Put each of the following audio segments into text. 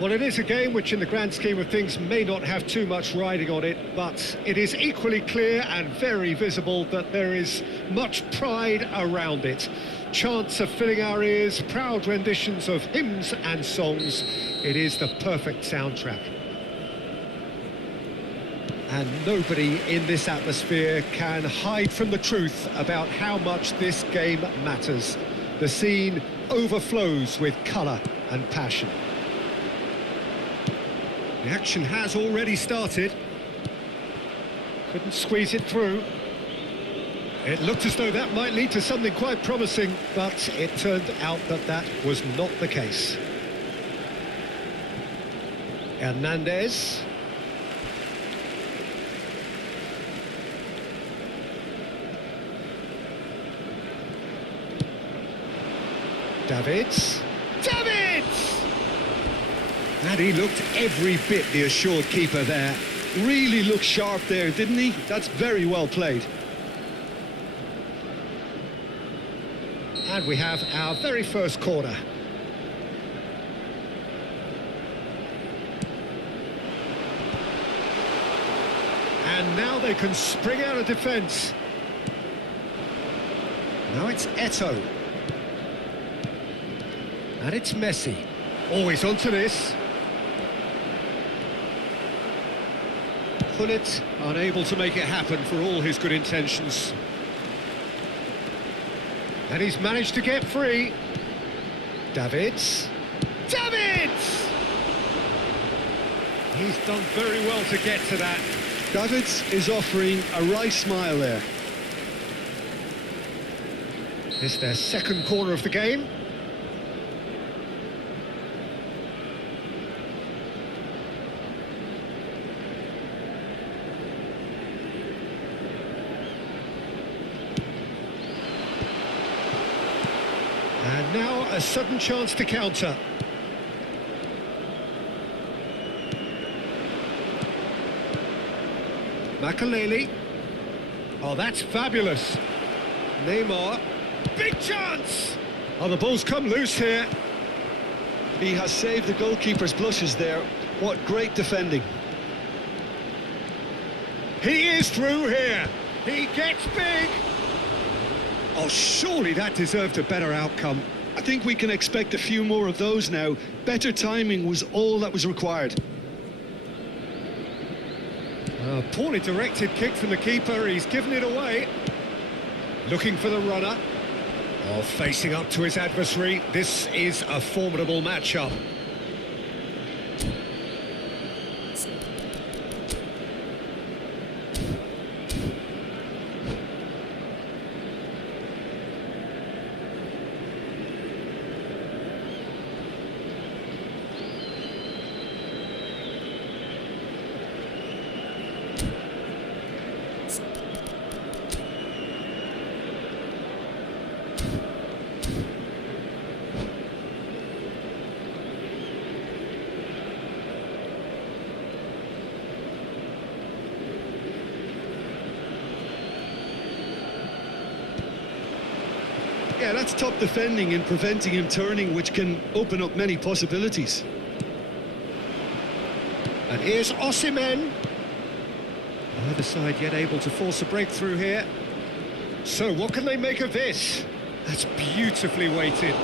Well, it is a game which, in the grand scheme of things, may not have too much riding on it, but it is equally clear and very visible that there is much pride around it. Chants are filling our ears, proud renditions of hymns and songs. It is the perfect soundtrack. And nobody in this atmosphere can hide from the truth about how much this game matters. The scene overflows with colour and passion. The action has already started. Couldn't squeeze it through. It looked as though that might lead to something quite promising, but it turned out that that was not the case. Hernandez. Davids. And he looked every bit the assured keeper there. Really looked sharp there, didn't he? That's very well played. And we have our very first corner. And now they can spring out of defence. Now it's Eto'o. And it's Messi. Always onto this. Pullet unable to make it happen for all his good intentions. And he's managed to get free. Davids. He's done very well to get to that. Davids is offering a wry smile there. It's their second corner of the game. And now a sudden chance to counter. Makaleli. Oh, that's fabulous. Neymar. Big chance! Oh, the ball's come loose here. He has saved the goalkeeper's blushes there. What great defending. He is through here. He gets big. Oh, surely that deserved a better outcome. I think we can expect a few more of those now. Better timing was all that was required. A poorly directed kick from the keeper. He's given it away. Looking for the runner. Oh, facing up to his adversary. This is a formidable matchup. Yeah, that's top defending and preventing him turning, which can open up many possibilities. And here's Osimhen. Neither side yet able to force a breakthrough here. So what can they make of this? That's beautifully weighted.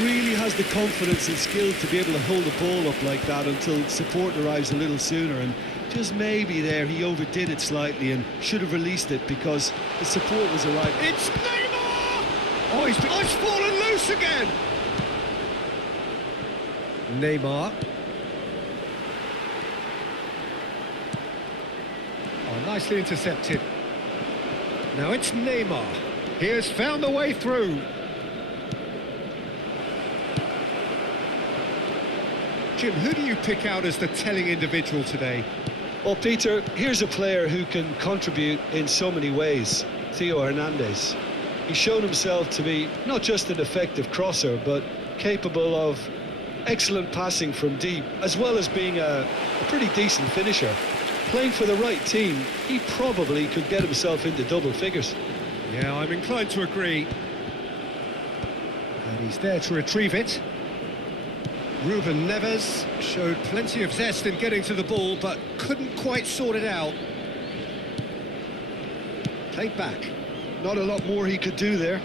Really has the confidence and skill to be able to hold the ball up like that until support arrives a little sooner, and just maybe there he overdid it slightly and should have released it because the support was arriving. It's Neymar! Oh, he's fallen loose again! Neymar. Oh, nicely intercepted. Now it's Neymar. He has found the way through. Jim, who do you pick out as the telling individual today? Well, Peter, here's a player who can contribute in so many ways. Theo Hernandez. He's shown himself to be not just an effective crosser, but capable of excellent passing from deep, as well as being a pretty decent finisher. Playing for the right team, he probably could get himself into double figures. Yeah, I'm inclined to agree. And he's there to retrieve it. Ruben Neves showed plenty of zest in getting to the ball, but couldn't quite sort it out. Played back. Not a lot more he could do there.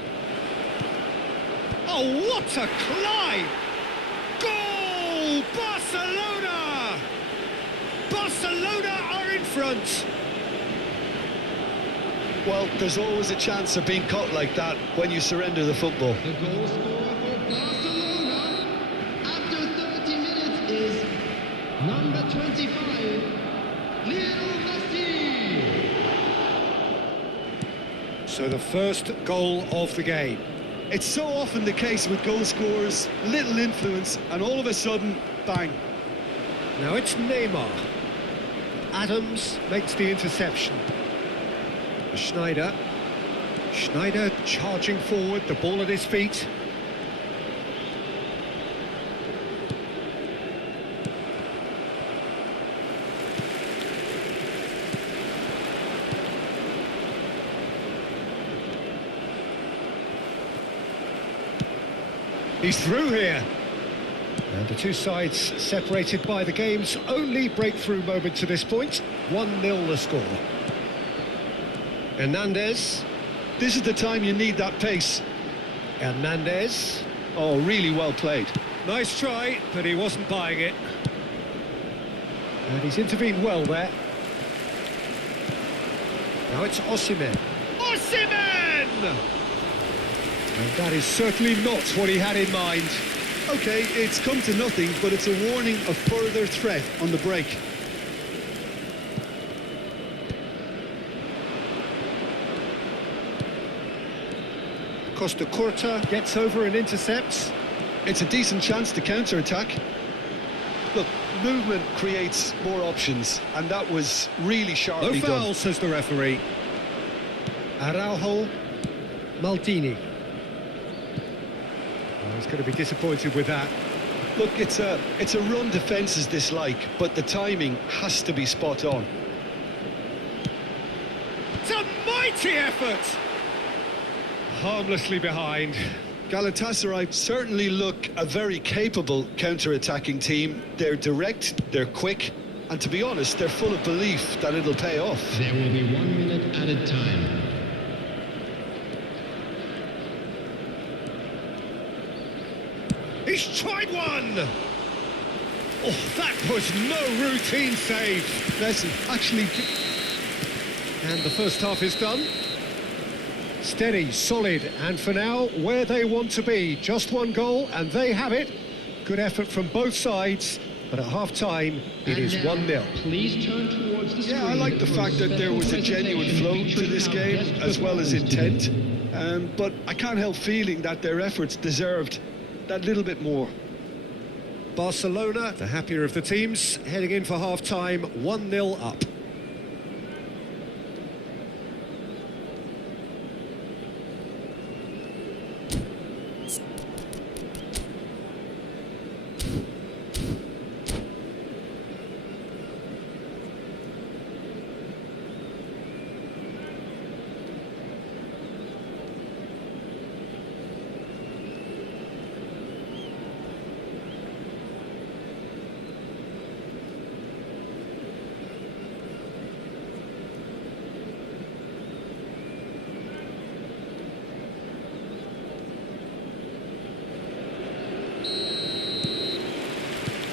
Oh, what a climb! Goal! Barcelona! Barcelona are in front. Well, there's always a chance of being caught like that when you surrender the football. The goal scorer for Barcelona after 30 minutes is number 25, Lionel Messi. So the first goal of the game. It's so often the case with goal scorers, little influence, and all of a sudden, bang. Now it's Neymar. Adams makes the interception. Schneider charging forward, the ball at his feet. He's through here. And the two sides separated by the game's only breakthrough moment to this point. 1-0 the score. Hernandez. This is the time you need that pace. Hernandez. Oh, really well played. Nice try, but he wasn't buying it. And he's intervened well there. Now it's Osimhen. Osimhen! And that is certainly not what he had in mind. OK, it's come to nothing, but it's a warning of further threat on the break. Costa Curta gets over and intercepts. It's a decent chance to counter-attack. Look, movement creates more options, and that was really sharply No done. foul, says the referee. Araujo, Maldini. Oh, he's going to be disappointed with that. Look, it's a run defence's dislike, but the timing has to be spot on. It's a mighty effort! Harmlessly behind. Galatasaray certainly look a very capable counter-attacking team. They're direct, they're quick, and to be honest, they're full of belief that it'll pay off. There will be 1 minute added time. He's tried one! Oh, that was no routine save. Listen, actually... And the first half is done. Steady, solid, and for now, where they want to be. Just one goal, and they have it. Good effort from both sides, but at half-time, it is 1-0. Please turn towards the screen. Yeah, I like the fact that there was a genuine flow to this game, as well as intent. But I can't help feeling that their efforts deserved that little bit more. Barcelona, the happier of the teams, heading in for half-time, 1-0 up.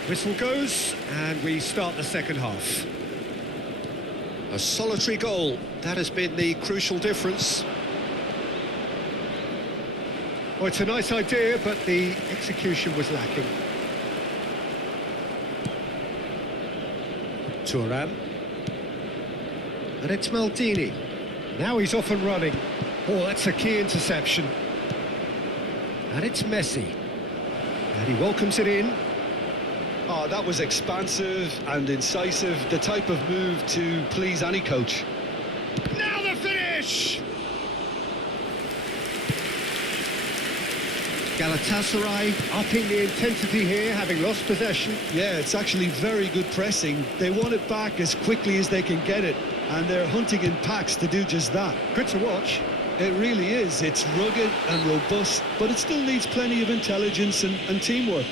Whistle goes, and we start the second half. A solitary goal, that has been the crucial difference. Well, it's a nice idea, but the execution was lacking. Thuram. And it's Maldini. Now he's off and running. Oh, that's a key interception. And it's Messi. And he welcomes it in. Oh, that was expansive and incisive, the type of move to please any coach. Now the finish! Galatasaray upping the intensity here, having lost possession. Yeah, it's actually very good pressing. They want it back as quickly as they can get it, and they're hunting in packs to do just that. Good to watch. It really is. It's rugged and robust, but it still needs plenty of intelligence and teamwork.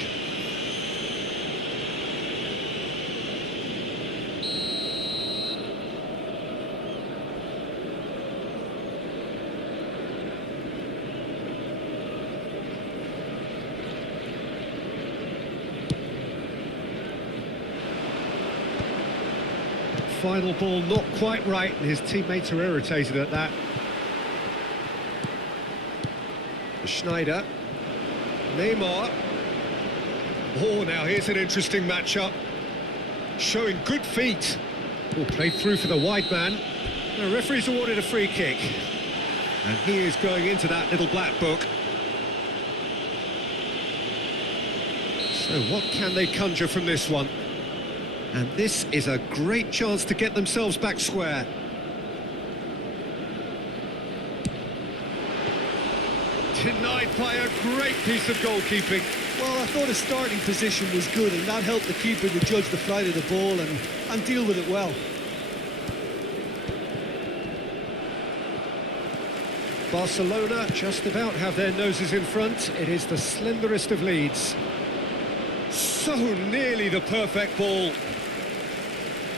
final ball not quite right, and his teammates are irritated at that. Schneider. Neymar. Oh, now here's an interesting matchup. Showing good feet. Oh, played through for the wide man. The referee's awarded a free kick. And he is going into that little black book. So what can they conjure from this one? And this is a great chance to get themselves back square. Denied by a great piece of goalkeeping. Well, I thought his starting position was good, and that helped the keeper to judge the flight of the ball and deal with it well. Barcelona just about have their noses in front. It is the slenderest of leads. So nearly the perfect ball.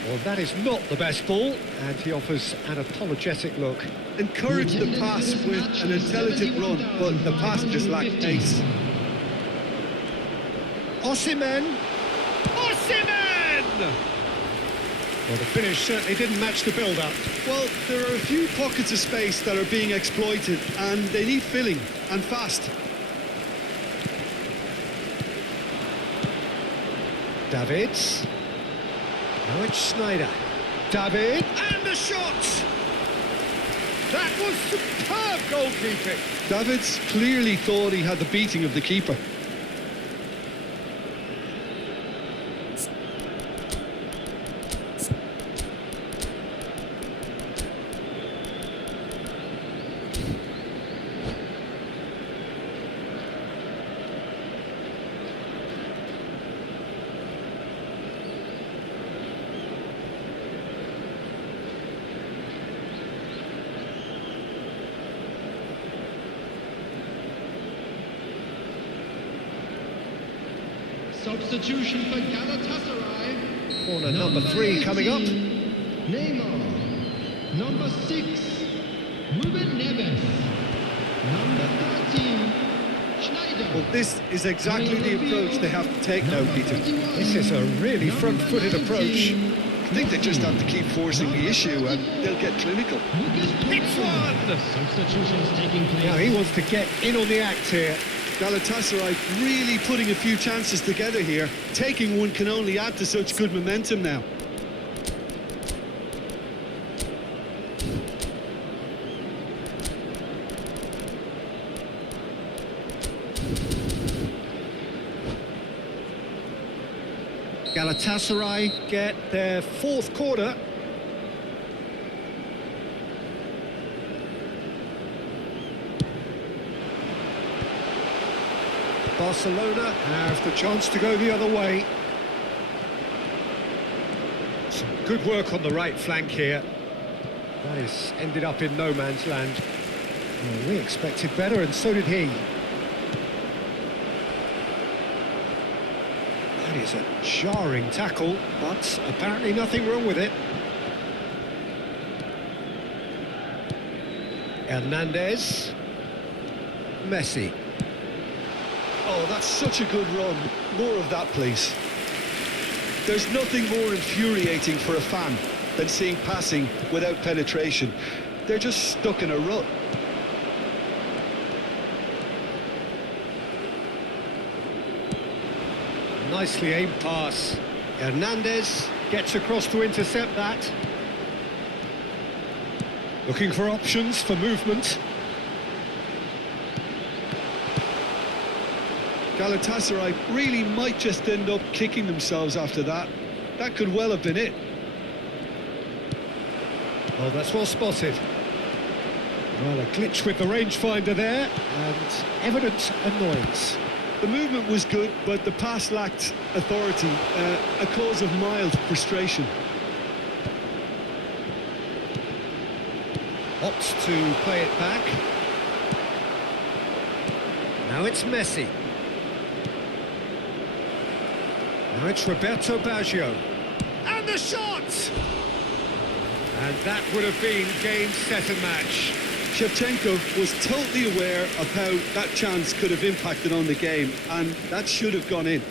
Well, that is not the best ball, and he offers an apologetic look. Encouraged the pass with an intelligent run, but the pass just lacked pace. Osimhen! Osimhen! Well, the finish certainly didn't match the build-up. Well, there are a few pockets of space that are being exploited, and they need filling, and fast. Davids. Now it's Schneider. David, and the shot! That was superb goalkeeping. Davids clearly thought he had the beating of the keeper. Substitution for Galatasaray. Corner number 3 coming up. Neymar. Number 6, Ruben Neves. Number 13, Schneider. Well, this is exactly the approach they have to take now, Peter. This is a really front-footed approach. I think they just have to keep forcing the issue and they'll get clinical. It's one! Substitutions taking place. Now he wants to get in on the act here. Galatasaray really putting a few chances together here. Taking one can only add to such good momentum now. Galatasaray get their 4th corner. Barcelona have the chance to go the other way. Some good work on the right flank here. That has ended up in no man's land. Well, we expected better, and so did he. That is a jarring tackle, but apparently nothing wrong with it. Hernandez. Messi. Oh, that's such a good run. More of that, please. There's nothing more infuriating for a fan than seeing passing without penetration. They're just stuck in a rut. Nicely aimed pass. Hernandez gets across to intercept that. Looking for options for movement. Galatasaray really might just end up kicking themselves after that. That could well have been it. Oh, that's well spotted. Well, a glitch with the rangefinder there, and evident annoyance. The movement was good, but the pass lacked authority, a cause of mild frustration. Opts to play it back. Now it's Messi. Now it's Roberto Baggio. And the shot! And that would have been game, set and match. Shevchenko was totally aware of how that chance could have impacted on the game, and that should have gone in.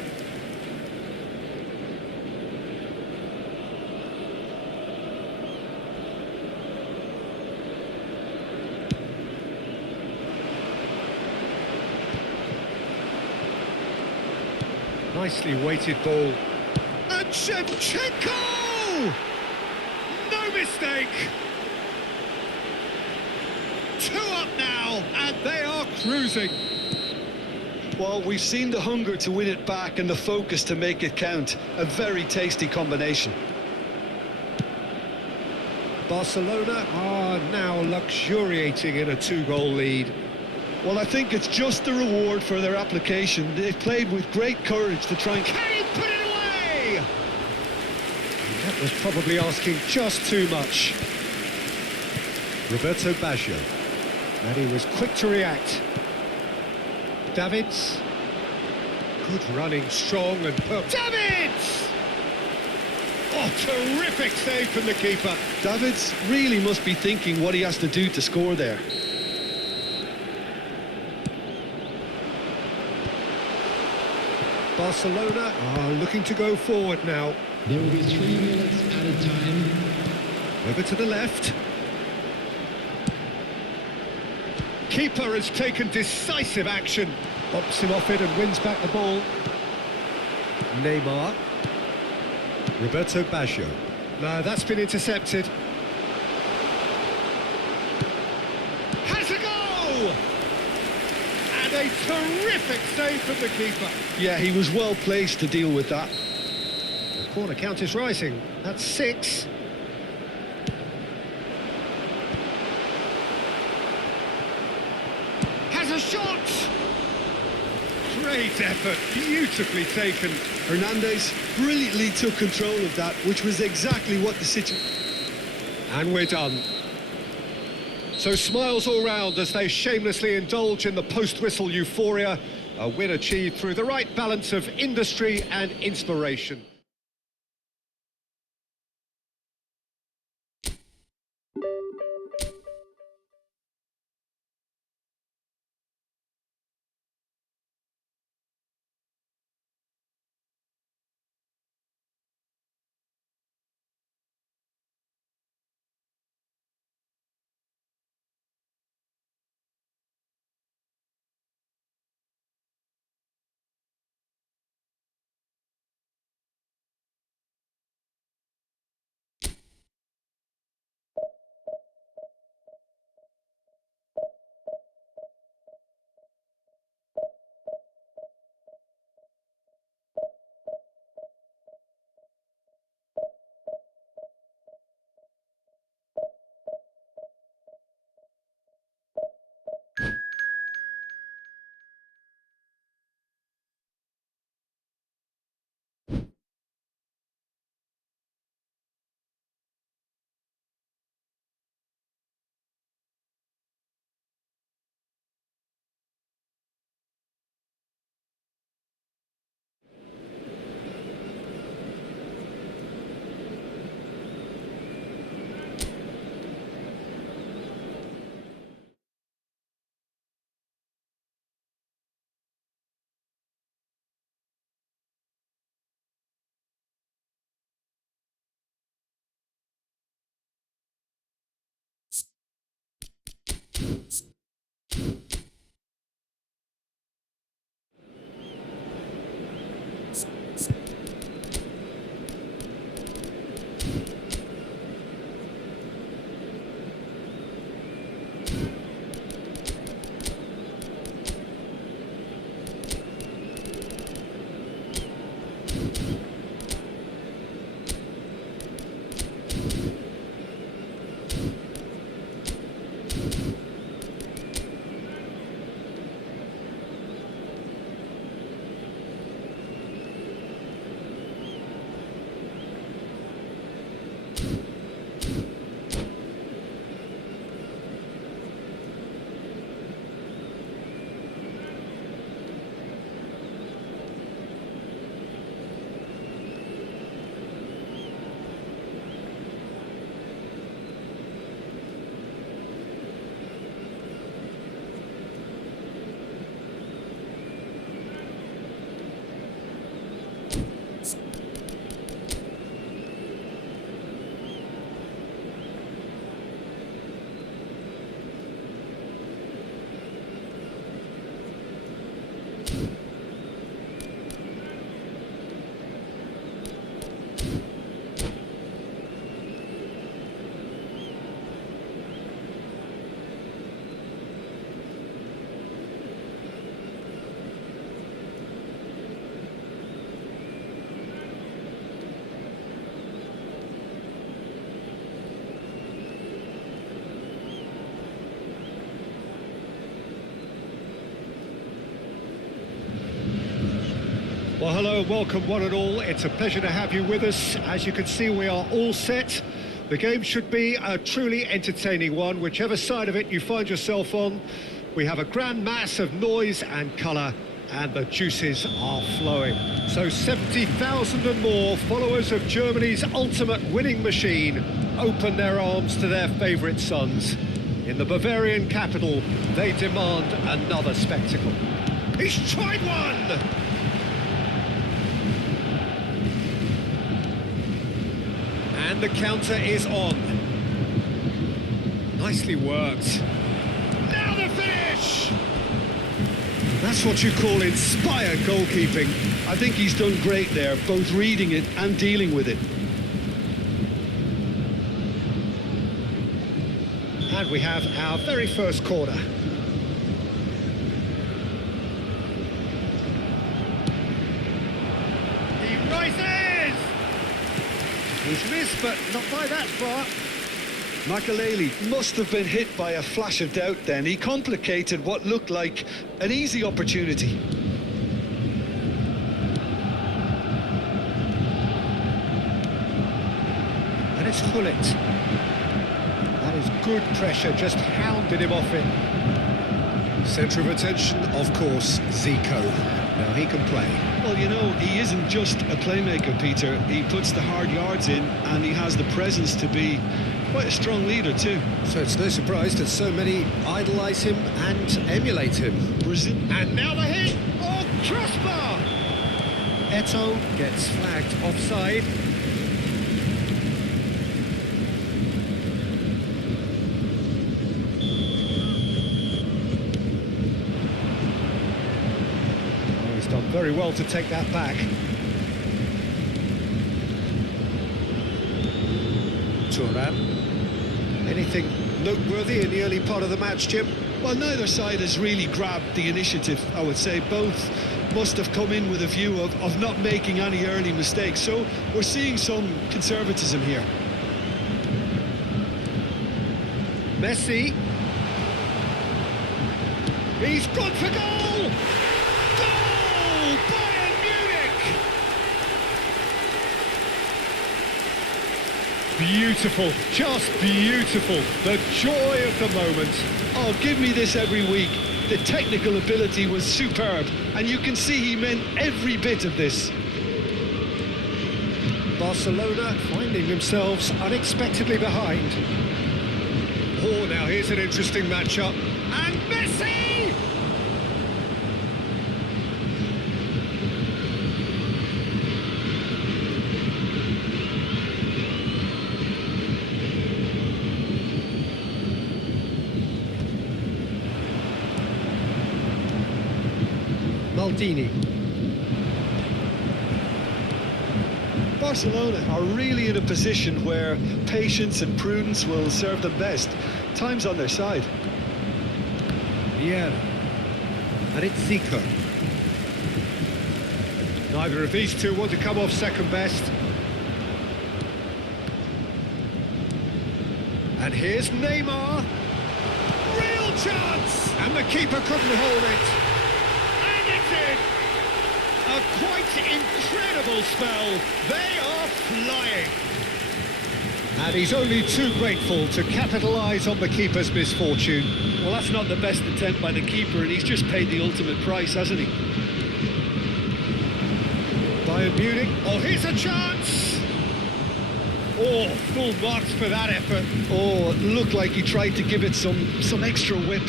Nicely weighted ball. And Shevchenko! No mistake! 2 up now, and they are cruising. Well, we've seen the hunger to win it back and the focus to make it count. A very tasty combination. Barcelona are now luxuriating in a 2-goal lead. Well, I think it's just the reward for their application. They've played with great courage to try and... Can he put it away? That was probably asking just too much. Roberto Baggio. And he was quick to react. Davids. Good running, strong and Davids! Oh, terrific save from the keeper. Davids really must be thinking what he has to do to score there. Barcelona are looking to go forward now. There will be 3 minutes added time. Over to the left. Keeper has taken decisive action. Bops him off it and wins back the ball. Neymar. Roberto Baggio. No, that's been intercepted. Has a go! And a terrific save from the keeper. Yeah, he was well placed to deal with that. The corner count is rising. That's 6. Has a shot! Great effort, beautifully taken. Hernandez brilliantly took control of that, which was exactly what the situation... And we're done. So smiles all round as they shamelessly indulge in the post-whistle euphoria. A win achieved through the right balance of industry and inspiration. Well, hello and welcome one and all. It's a pleasure to have you with us. As you can see, we are all set. The game should be a truly entertaining one, whichever side of it you find yourself on. We have a grand mass of noise and colour, and the juices are flowing. So 70,000 and more followers of Germany's ultimate winning machine open their arms to their favourite sons. In the Bavarian capital, they demand another spectacle. He's tried one! And the counter is on. Nicely worked. Now the finish! That's what you call inspired goalkeeping. I think he's done great there, both reading it and dealing with it. And we have our very first corner. He rises! He's missed, but not by that far. Makelele must have been hit by a flash of doubt then. He complicated what looked like an easy opportunity. And it's Hullet. That is good pressure, just hounded him off it. Centre of attention, of course, Zico. Now he can play. Well, you know, he isn't just a playmaker, Peter. He puts the hard yards in, and he has the presence to be quite a strong leader too. So it's no surprise that so many idolise him and emulate him. Brazil. And now the hit! Oh, crossbar! Eto'o gets flagged offside. Oh, he's done very well to take that back. Thuram. Anything noteworthy in the early part of the match, Jim? Well, neither side has really grabbed the initiative, I would say. Both must have come in with a view of not making any early mistakes. So we're seeing some conservatism here. Messi. He's gone for goal! Goal! Bayern Munich! Beautiful, just beautiful. The joy of the moment. Oh, give me this every week. The technical ability was superb, and you can see he meant every bit of this. Barcelona finding themselves unexpectedly behind. Oh, now here's an interesting matchup. And Messi! Maldini. Barcelona are really in a position where patience and prudence will serve them best. Time's on their side. Yeah. And it's Zico. Neither of these two want to come off second best. And here's Neymar. Real chance! And the keeper couldn't hold it. A quite incredible spell. They are flying. And he's only too grateful to capitalise on the keeper's misfortune. Well, that's not the best attempt by the keeper, and he's just paid the ultimate price, hasn't he? Bayern Munich. Oh, here's a chance. Oh, full marks for that effort. Oh, it looked like he tried to give it some extra whip.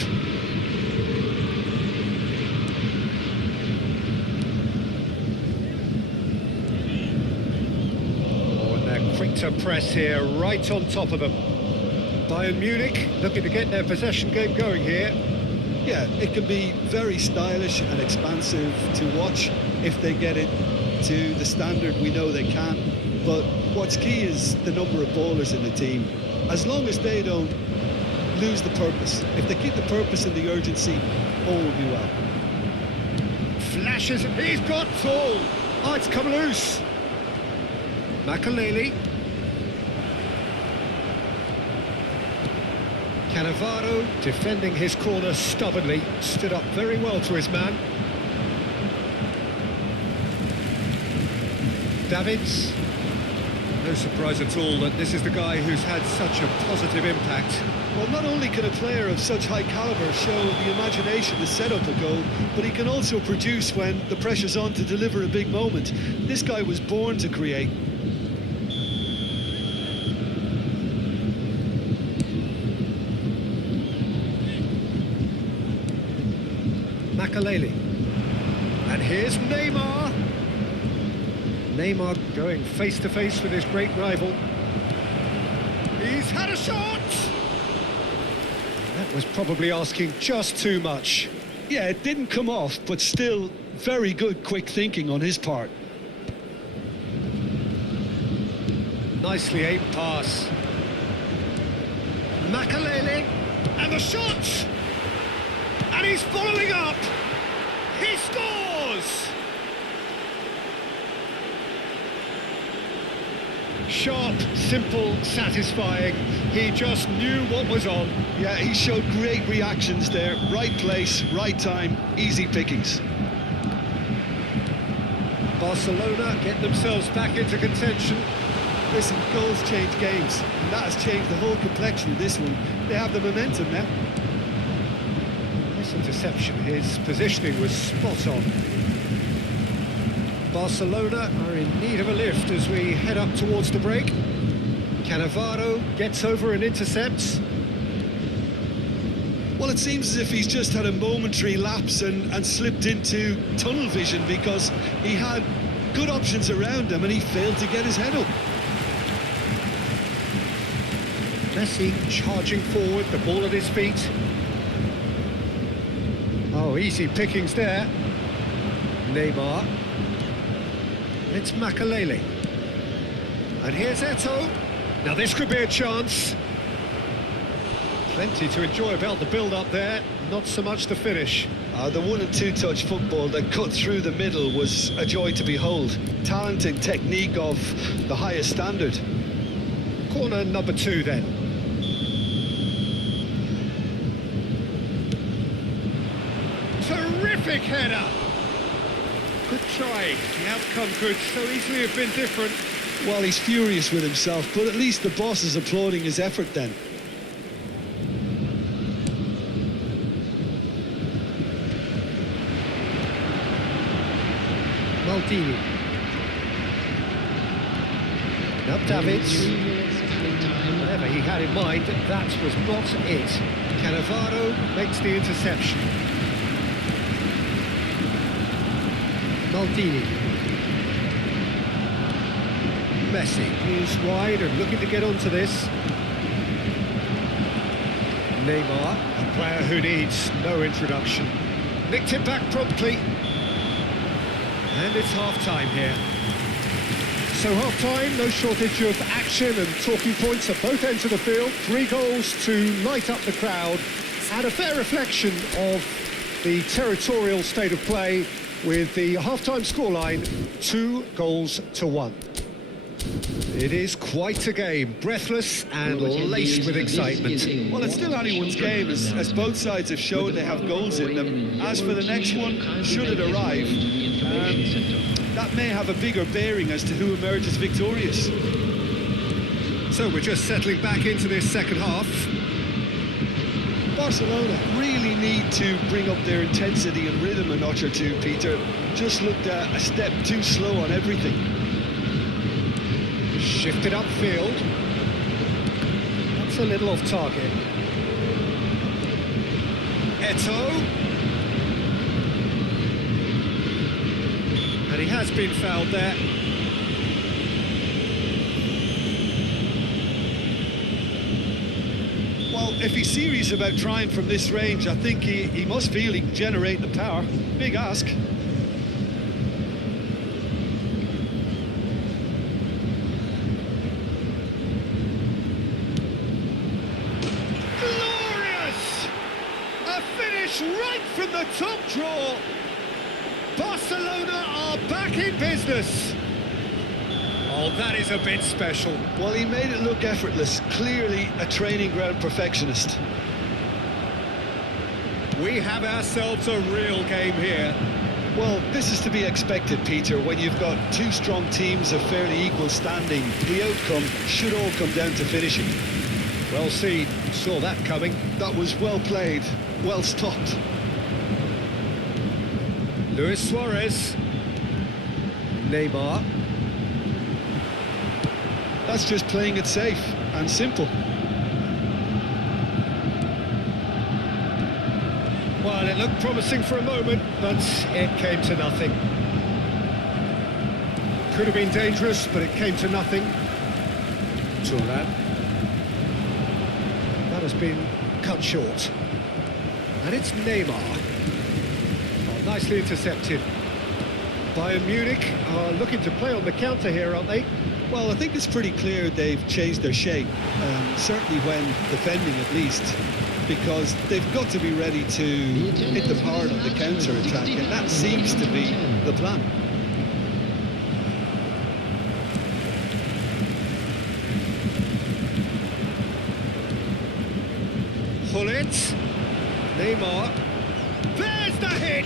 Quick to press here, right on top of them. Bayern Munich looking to get their possession game going here. Yeah, it can be very stylish and expansive to watch if they get it to the standard we know they can. But what's key is the number of ballers in the team. As long as they don't lose the purpose, if they keep the purpose and the urgency, all will be well. Flashes, he's got full. Oh, it's come loose. Makelele. Cannavaro defending his corner stubbornly, stood up very well to his man. Davids. No surprise at all that this is the guy who's had such a positive impact. Well, not only can a player of such high calibre show the imagination to set up a goal, but he can also produce when the pressure's on to deliver a big moment. This guy was born to create. Makaleli. And here's Neymar. Neymar going face-to-face with his great rival. He's had a shot! That was probably asking just too much. Yeah, it didn't come off, but still very good quick thinking on his part. Nicely aimed pass. Makaleli. And the shot! And he's following up! He scores! Sharp, simple, satisfying. He just knew what was on. Yeah, he showed great reactions there. Right place, right time, easy pickings. Barcelona get themselves back into contention. Listen, goals change games, and that has changed the whole complexion of this one. They have the momentum now. Nice interception. His positioning was spot on. Barcelona are in need of a lift as we head up towards the break. Cannavaro gets over and intercepts. Well, it seems as if he's just had a momentary lapse and slipped into tunnel vision, because he had good options around him and he failed to get his head up. Messi charging forward, the ball at his feet. Oh, easy pickings there. Neymar. It's Makaleli. And here's Eto'o. Now this could be a chance. Plenty to enjoy about the build-up there, not so much the finish. The 1 and 2 touch football that cut through the middle was a joy to behold. Talent and technique of the highest standard. Corner number 2 then. Terrific header! Good try. The outcome could so easily have been different. Well, he's furious with himself, but at least the boss is applauding his effort then. Maldini. Now Davids. 3 minutes added time. Whatever he had in mind, that was not it. Cannavaro makes the interception. Maldini. Messi, who's wide and looking to get onto this. Neymar, a player who needs no introduction. Nicked it back promptly. And it's half-time here. So half-time, no shortage of action and talking points at both ends of the field. 3 goals to light up the crowd. And a fair reflection of the territorial state of play, with the half-time scoreline 2-1. It is quite a game, breathless and laced with excitement. Well, it's still anyone's game, as both sides have shown they have goals in them. As for the next one, should it arrive, that may have a bigger bearing as to who emerges victorious. So we're just settling back into this second half. Barcelona really need to bring up their intensity and rhythm a notch or two, Peter. Just looked a step too slow on everything. Shifted upfield. That's a little off target. Eto'o. And he has been fouled there. Well, if he's serious about trying from this range, I think he must feel he can generate the power. Big ask. Glorious! A finish right from the top draw. Barcelona are back in business. Oh, that is a bit special. Well, he made it look effortless. Clearly a training ground perfectionist. We have ourselves a real game here. Well, this is to be expected, Peter. When you've got two strong teams of fairly equal standing, the outcome should all come down to finishing. Well seen, saw that coming. That was well played, well stopped. Luis Suarez. Neymar. That's just playing it safe and simple. Well, it looked promising for a moment, but it came to nothing. Could have been dangerous, but it came to nothing. Turan. That has been cut short. And it's Neymar. Oh, nicely intercepted. Bayern Munich are looking to play on the counter here, aren't they? Well, I think it's pretty clear they've changed their shape, certainly when defending at least, because they've got to be ready to hit them hard on the counter-attack, and that seems to be the plan. Hullet. Neymar. There's the hit!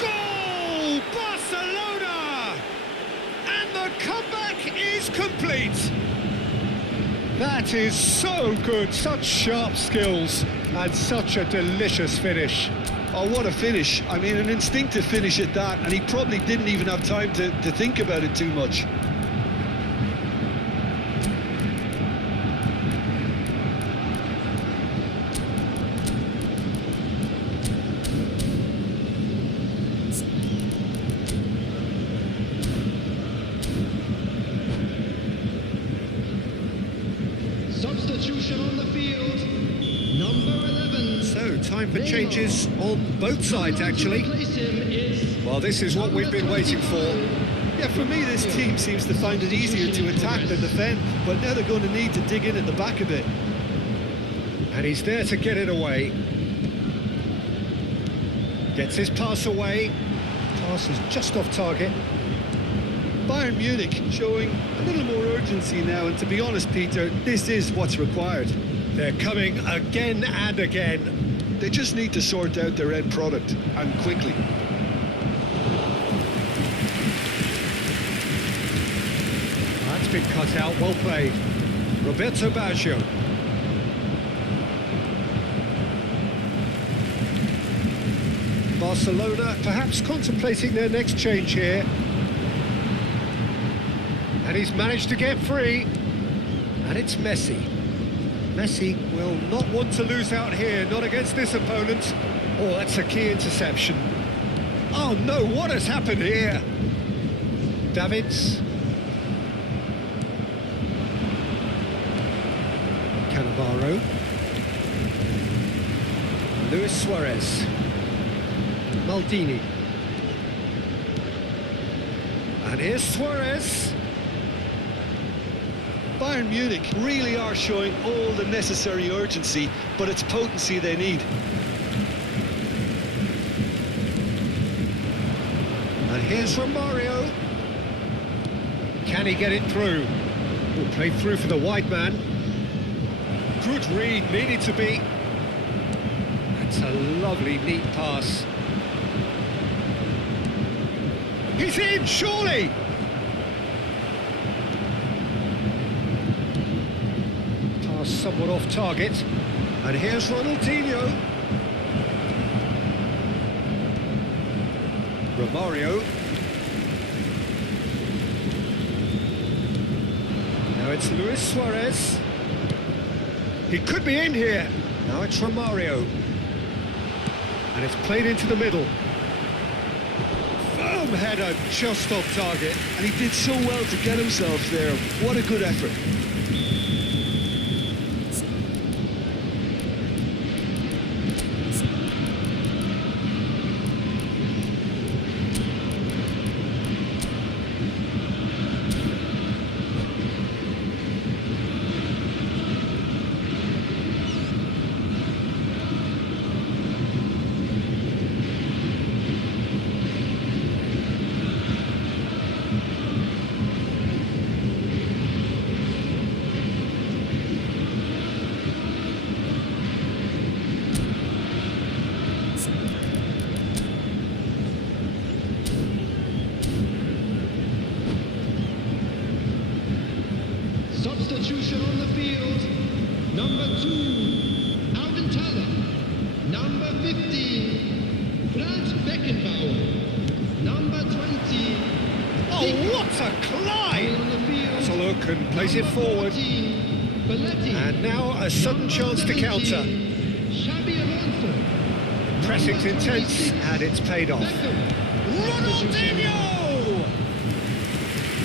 Goal! Barcelona! And the comeback is complete! That is so good, such sharp skills and such a delicious finish. Oh, what a finish. I mean, an instinctive finish at that, and he probably didn't even have time to think about it too much. Substitution on the field, number 11. So, time for changes on both sides, actually. Well, this is what we've been waiting for. Yeah, for me, this team seems to find it easier to attack than defend, but now they're going to need to dig in at the back a bit. And he's there to get it away. Gets his pass away. Pass is just off target. Bayern Munich showing a little more urgency now, and to be honest, Peter, this is what's required. They're coming again and again. They just need to sort out their end product, and quickly. That's been cut out, well played. Roberto Baggio. Barcelona perhaps contemplating their next change here. And he's managed to get free. And it's Messi. Messi will not want to lose out here, not against this opponent. Oh, that's a key interception. Oh no, what has happened here? Davids. Cannavaro. Luis Suarez. Maldini. And here's Suarez. Bayern Munich really are showing all the necessary urgency, but it's potency they need. And here's Romario. Can he get it through? Oh, played through for the wide man. Good read, needed to be. That's a lovely, neat pass. He's in, surely! Pass somewhat off target. And here's Ronaldinho. Romario. Now it's Luis Suarez. He could be in here. Now it's Romario. And it's played into the middle. Firm header, just off target. And he did so well to get himself there. What a good effort. 2, Augenthaler. Number 15, Franz Beckenbauer. Number 20, Oh, what a climb! on the field. Has a look and plays it forward. 14, Belletti. And now a sudden chance to counter. Xabi Alonso. Pressing's intense and it's paid off. Beckham. Ronaldinho!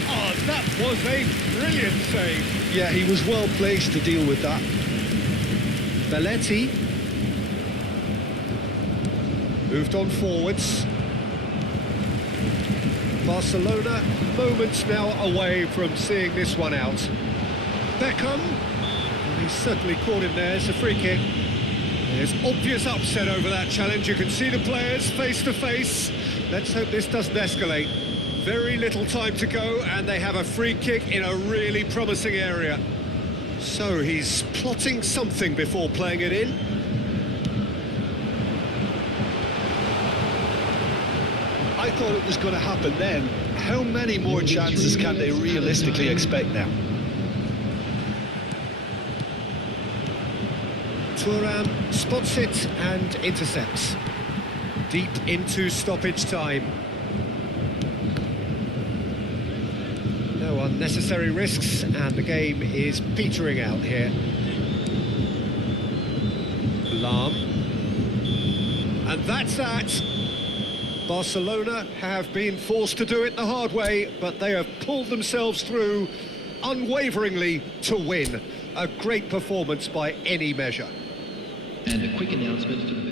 Oh, that was a brilliant save. Yeah, he was well placed to deal with that. Belletti. Moved on forwards. Barcelona, moments now away from seeing this one out. Beckham. Well, he's certainly caught him there. It's a free kick. There's obvious upset over that challenge. You can see the players face to face. Let's hope this doesn't escalate. Very little time to go, and they have a free kick in a really promising area. So he's plotting something before playing it in. I thought it was going to happen then. How many more chances can they realistically expect now? Thuram spots it and intercepts. Deep into stoppage time. No unnecessary risks, and the game is petering out here. Alarm. And that's that. Barcelona have been forced to do it the hard way, but they have pulled themselves through unwaveringly to win. A great performance by any measure. And a quick announcement for the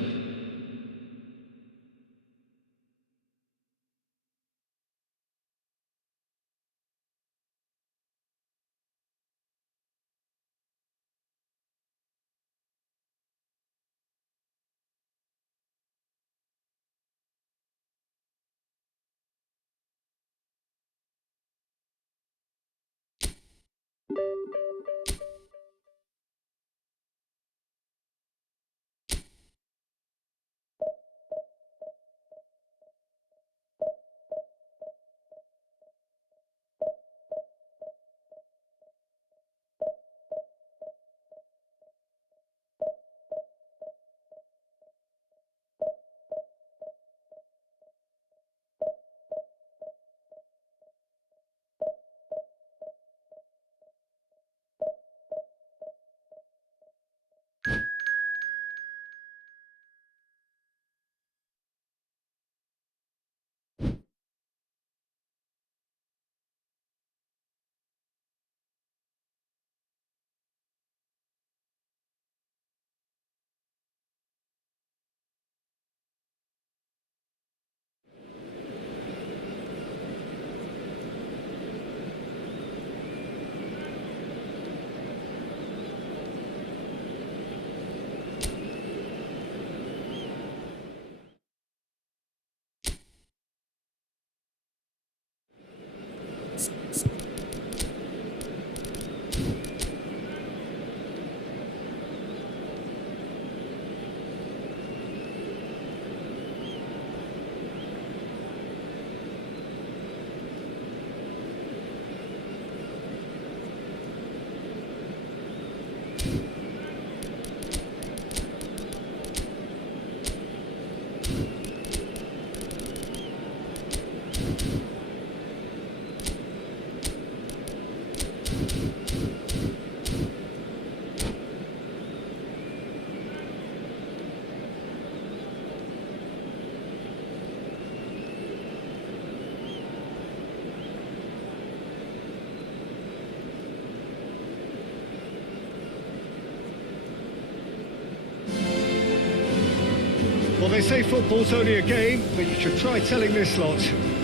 Well, they say football's only a game, but you should try telling this lot.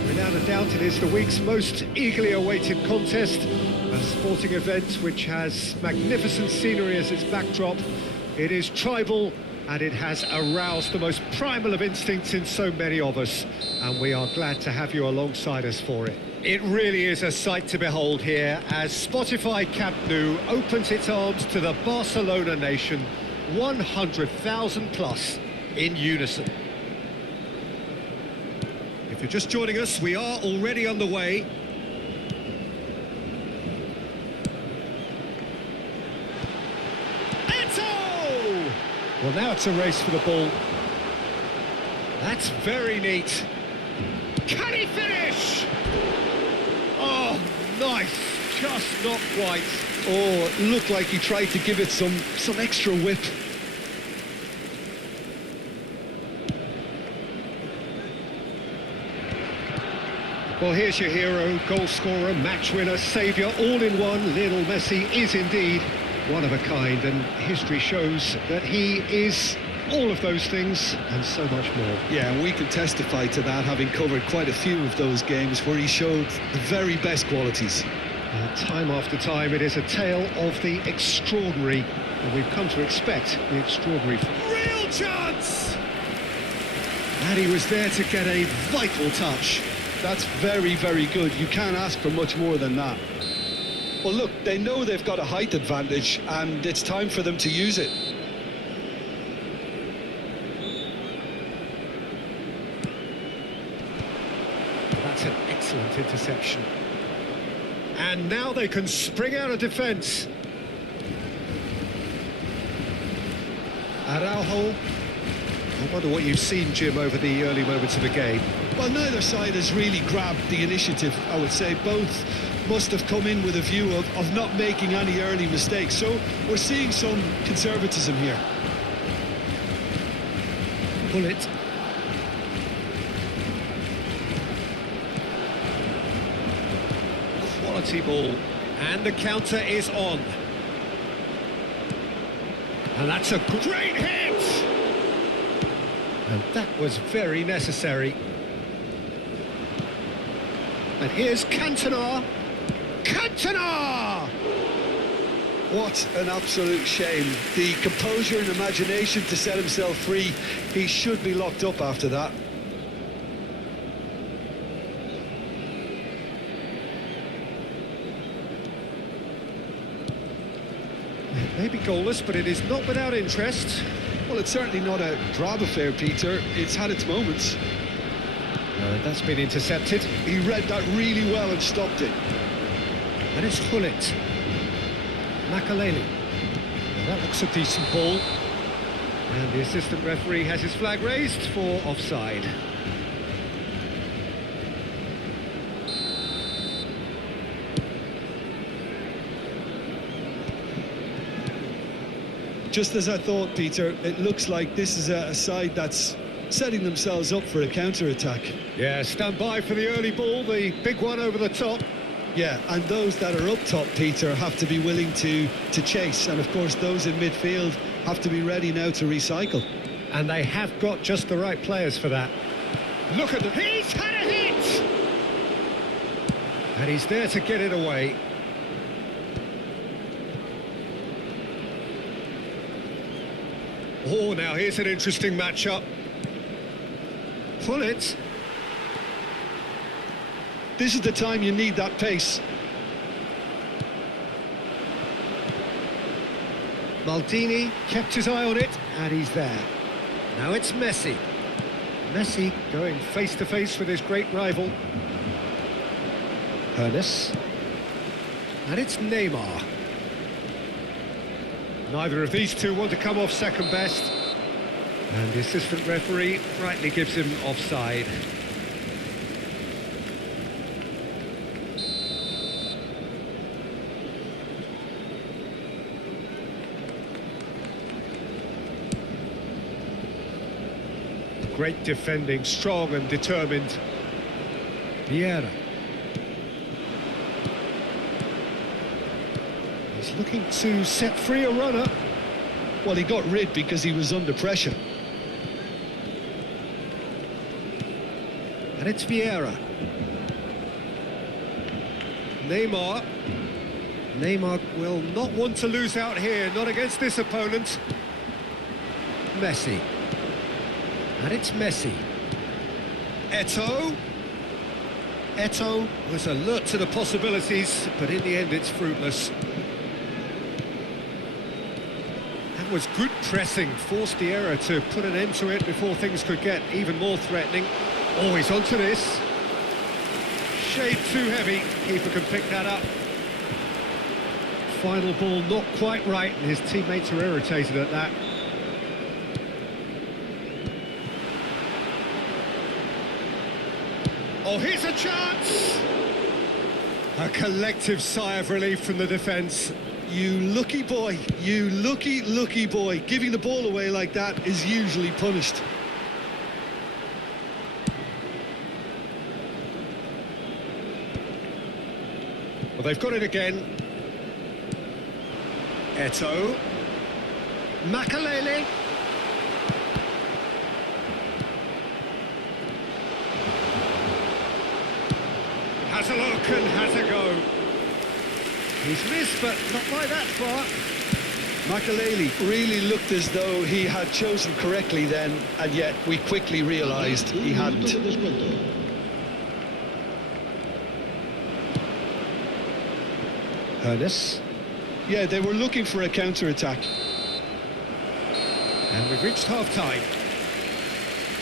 Without a doubt, it is the week's most eagerly awaited contest, a sporting event which has magnificent scenery as its backdrop. It is tribal, and it has aroused the most primal of instincts in so many of us, and we are glad to have you alongside us for it. It really is a sight to behold here as Spotify Camp Nou opens its arms to the Barcelona nation, 100,000 plus in unison. If you're just joining us, we are already underway. Eto! Well, now it's a race for the ball. That's very neat. Can he finish? Oh, nice. Just not quite. Oh, it looked like he tried to give it some extra whip. Well, here's your hero, goal scorer, match winner, saviour, all in one. Lionel Messi is indeed one of a kind, and history shows that he is all of those things and so much more. Yeah, and we can testify to that, having covered quite a few of those games where he showed the very best qualities. Time after time, it is a tale of the extraordinary, and we've come to expect the extraordinary. Real chance! And he was there to get a vital touch. That's very, very good. You can't ask for much more than that. Well, look, they know they've got a height advantage, and it's time for them to use it. That's an excellent interception. And now they can spring out of defence. Araujo. I wonder what you've seen, Jim, over the early moments of the game. Well, neither side has really grabbed the initiative, I would say. Both must have come in with a view of not making any early mistakes. So we're seeing some conservatism here. Pull it. Quality ball. And the counter is on. And that's a great hit! And that was very necessary. And here's Cantona. Cantona! What an absolute shame. The composure and imagination to set himself free. He should be locked up after that. Maybe goalless, but it is not without interest. Well, it's certainly not a drab affair, Peter. It's had its moments. That's been intercepted. He read that really well and stopped it. And it's Hullet. Makaleli. That looks a decent ball. And the assistant referee has his flag raised for offside. Just as I thought, Peter, it looks like this is a side that's setting themselves up for a counter-attack. Yeah, stand by for the early ball, the big one over the top. Yeah, and those that are up top, Peter, have to be willing to chase. And, of course, those in midfield have to be ready now to recycle. And they have got just the right players for that. Look at them. He's had a hit! And he's there to get it away. Oh, now here's an interesting matchup. Pull it. This is the time you need that pace. Maldini kept his eye on it, and he's there. Now it's Messi. Messi going face-to-face with his great rival. Ernest. And it's Neymar. Neither of these two want to come off second best. And the assistant referee rightly gives him offside. Great defending, strong and determined. Vieira. He's looking to set free a runner. Well, he got rid because he was under pressure. And it's Vieira. Neymar. Neymar will not want to lose out here, not against this opponent. Messi. And it's Messi. Eto'o. Eto'o was alert to the possibilities, but in the end it's fruitless. That was good pressing, forced the error to put an end to it before things could get even more threatening. Oh, he's onto this. Shade too heavy, keeper can pick that up. Final ball not quite right, and his teammates are irritated at that. Oh, here's a chance! A collective sigh of relief from the defence. You lucky boy, you lucky boy. Giving the ball away like that is usually punished. Well, they've got it again. Eto'o. Makalele. Has a look and has a go. He's missed, but not by that far. Makalele really looked as though he had chosen correctly then, and yet we quickly realised he hadn't. Ernest. Yeah, they were looking for a counter-attack. And we've reached half-time.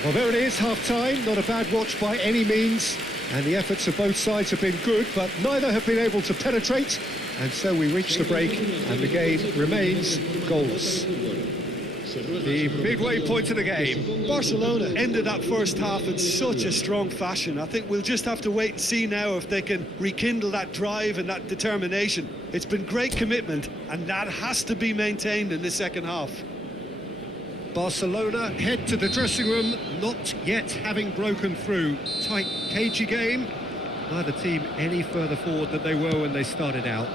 Well, there it is, half-time. Not a bad watch by any means. And the efforts of both sides have been good, but neither have been able to penetrate. And so we reach the break, and the game remains goalless. The midway point of the game. Barcelona ended that first half in such a strong fashion. I think we'll just have to wait and see now if they can rekindle that drive and that determination. It's been great commitment, and that has to be maintained in the second half. Barcelona head to the dressing room, not yet having broken through. Tight, cagey game. Neither team any further forward than they were when they started out.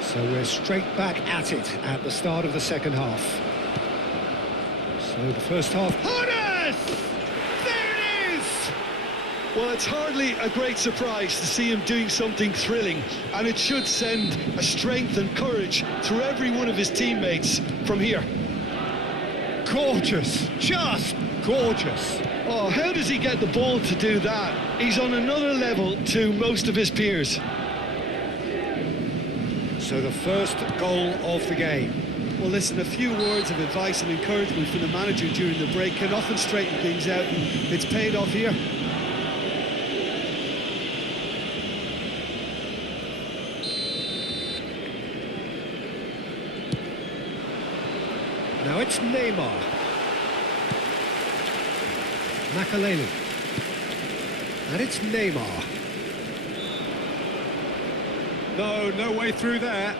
So we're straight back at it at the start of the second half. So the first half... Jonas! There it is! Well, it's hardly a great surprise to see him doing something thrilling, and it should send a strength and courage through every one of his teammates from here. Gorgeous, just gorgeous. Oh, how does he get the ball to do that? He's on another level to most of his peers. So the first goal of the game. Well, listen, a few words of advice and encouragement from the manager during the break can often straighten things out, and it's paid off here. Now it's Neymar. Makalele. And it's Neymar. No way through there.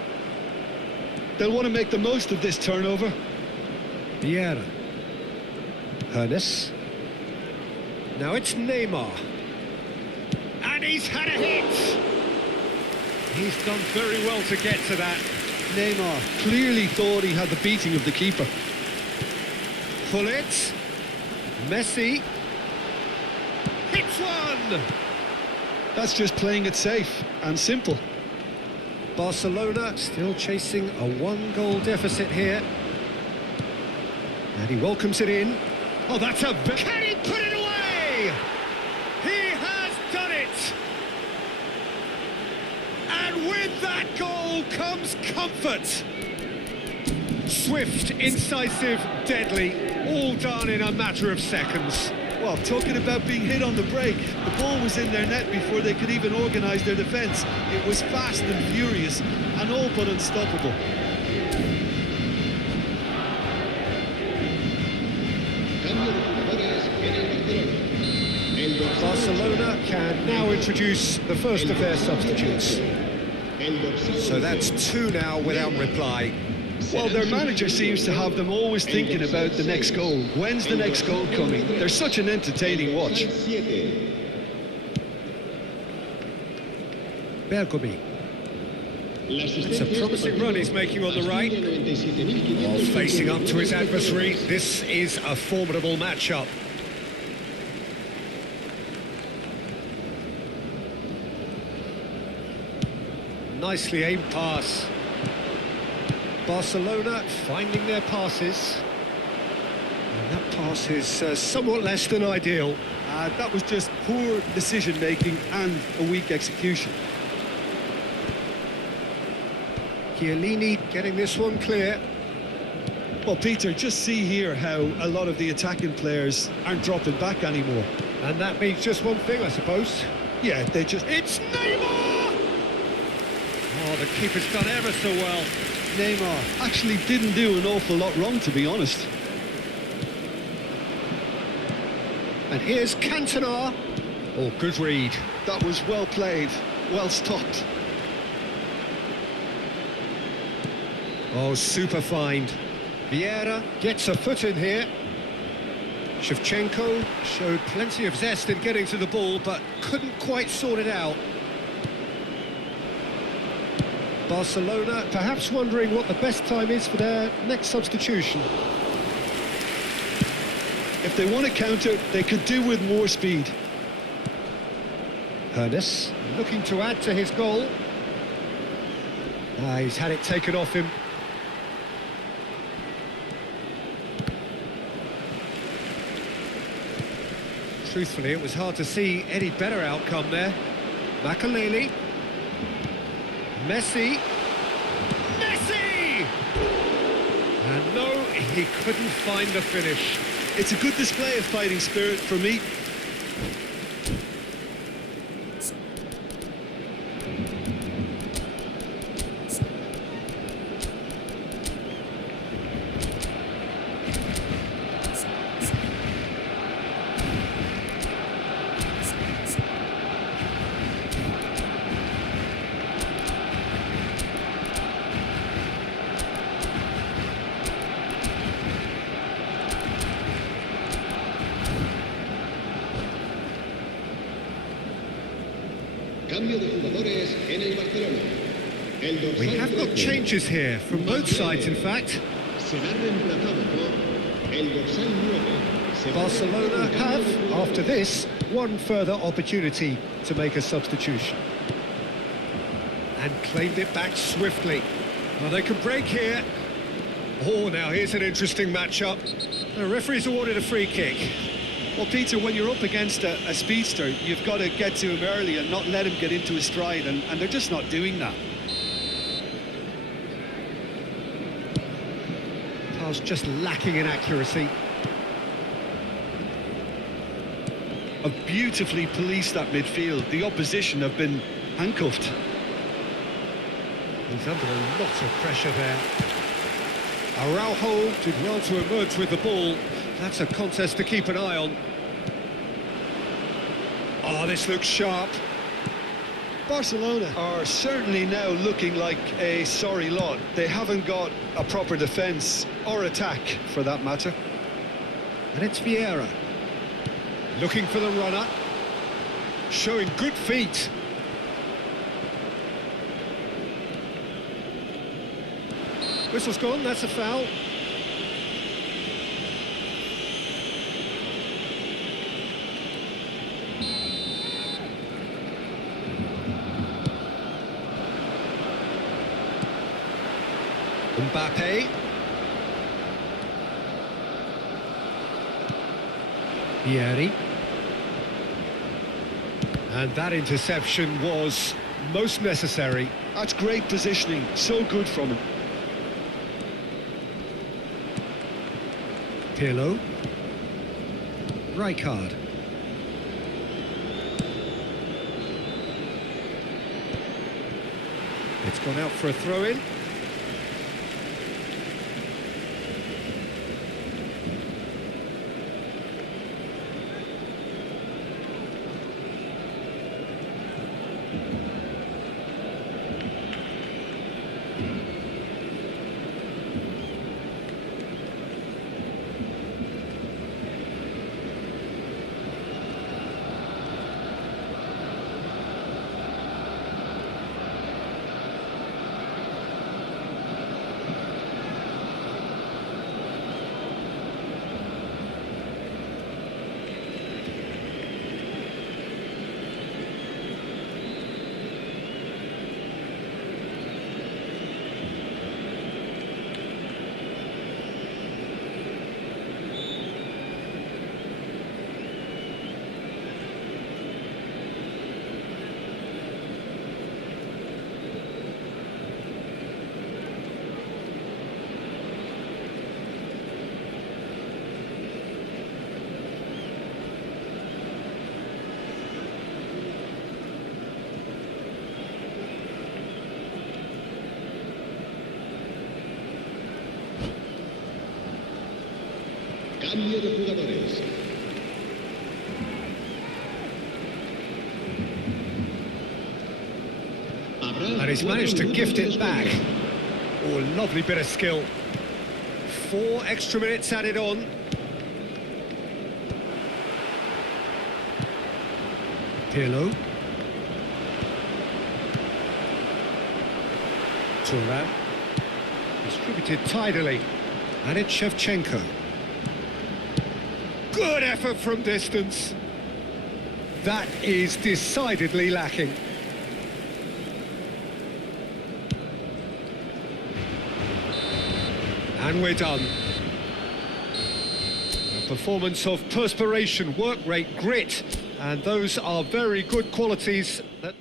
They'll want to make the most of this turnover. Vieira. Ernest. Now it's Neymar. And he's had a hit. He's done very well to get to that. Neymar clearly thought he had the beating of the keeper. Pullet. Messi. Hits one! That's just playing it safe and simple. Barcelona still chasing a one-goal deficit here. And he welcomes it in. Oh, that's a... Can he put it away? He has done it! And with that goal comes comfort. Swift, incisive, deadly, all done in a matter of seconds. Well, talking about being hit on the break, the ball was in their net before they could even organise their defence. It was fast and furious and all but unstoppable. Barcelona can now introduce the first of their substitutes. So that's two now without reply. Well, their manager seems to have them always thinking about the next goal. When's the next goal coming? They're such an entertaining watch. Bergomi. It's a promising run he's making on the right. While facing up to his adversary, this is a formidable matchup. Nicely aimed pass. Barcelona finding their passes. And that pass is somewhat less than ideal. That was just poor decision-making and a weak execution. Chiellini getting this one clear. Well, Peter, just see here how a lot of the attacking players aren't dropping back anymore. And that means just one thing, I suppose. Yeah, they just... It's Neymar! Oh, the keeper's done ever so well. Neymar actually didn't do an awful lot wrong, to be honest. And here's Cantona. Oh, good read. That was well played, well stopped. Oh, super find. Vieira gets a foot in here. Shevchenko showed plenty of zest in getting to the ball, but couldn't quite sort it out. Barcelona perhaps wondering what the best time is for their next substitution. If they want to counter, they could do with more speed. Hernes looking to add to his goal. He's had it taken off him. Truthfully, it was hard to see any better outcome there. Makaleli. Messi. Messi! And no, he couldn't find the finish. It's a good display of fighting spirit for me. Cambio de jugadores en el Barcelona. El dorsal We have got 13 changes here, from both sides in fact. será reemplazado por el dorsal 9. Se va Barcelona a have, reemplazar por after this, one further opportunity to make a substitution. And claimed it back swiftly. Well, they can break here. Oh, now here's an interesting matchup. The referee's awarded a free kick. Well, Peter, when you're up against a speedster, you've got to get to him early and not let him get into his stride, and they're just not doing that. Pass just lacking in accuracy. Have beautifully policed that midfield. The opposition have been handcuffed. He's under a lot of pressure there. Araujo did well to emerge with the ball. That's a contest to keep an eye on. Oh, this looks sharp. Barcelona are certainly now looking like a sorry lot. They haven't got a proper defence or attack, for that matter. And it's Vieira. Looking for the runner. Showing good feet. Whistle's gone, that's a foul. Mbappe. Vieri. And that interception was most necessary. That's great positioning, so good from him. Pirlo. Rijkaard. It's gone out for a throw-in. Cambio de jugadores. And he's managed to gift it back. Oh, lovely bit of skill. 4 extra minutes added on. Pirlo. Turan. Distributed tidily. And it's Shevchenko. Good effort from distance. That is decidedly lacking. And we're done. A performance of perspiration, work rate, grit, and those are very good qualities that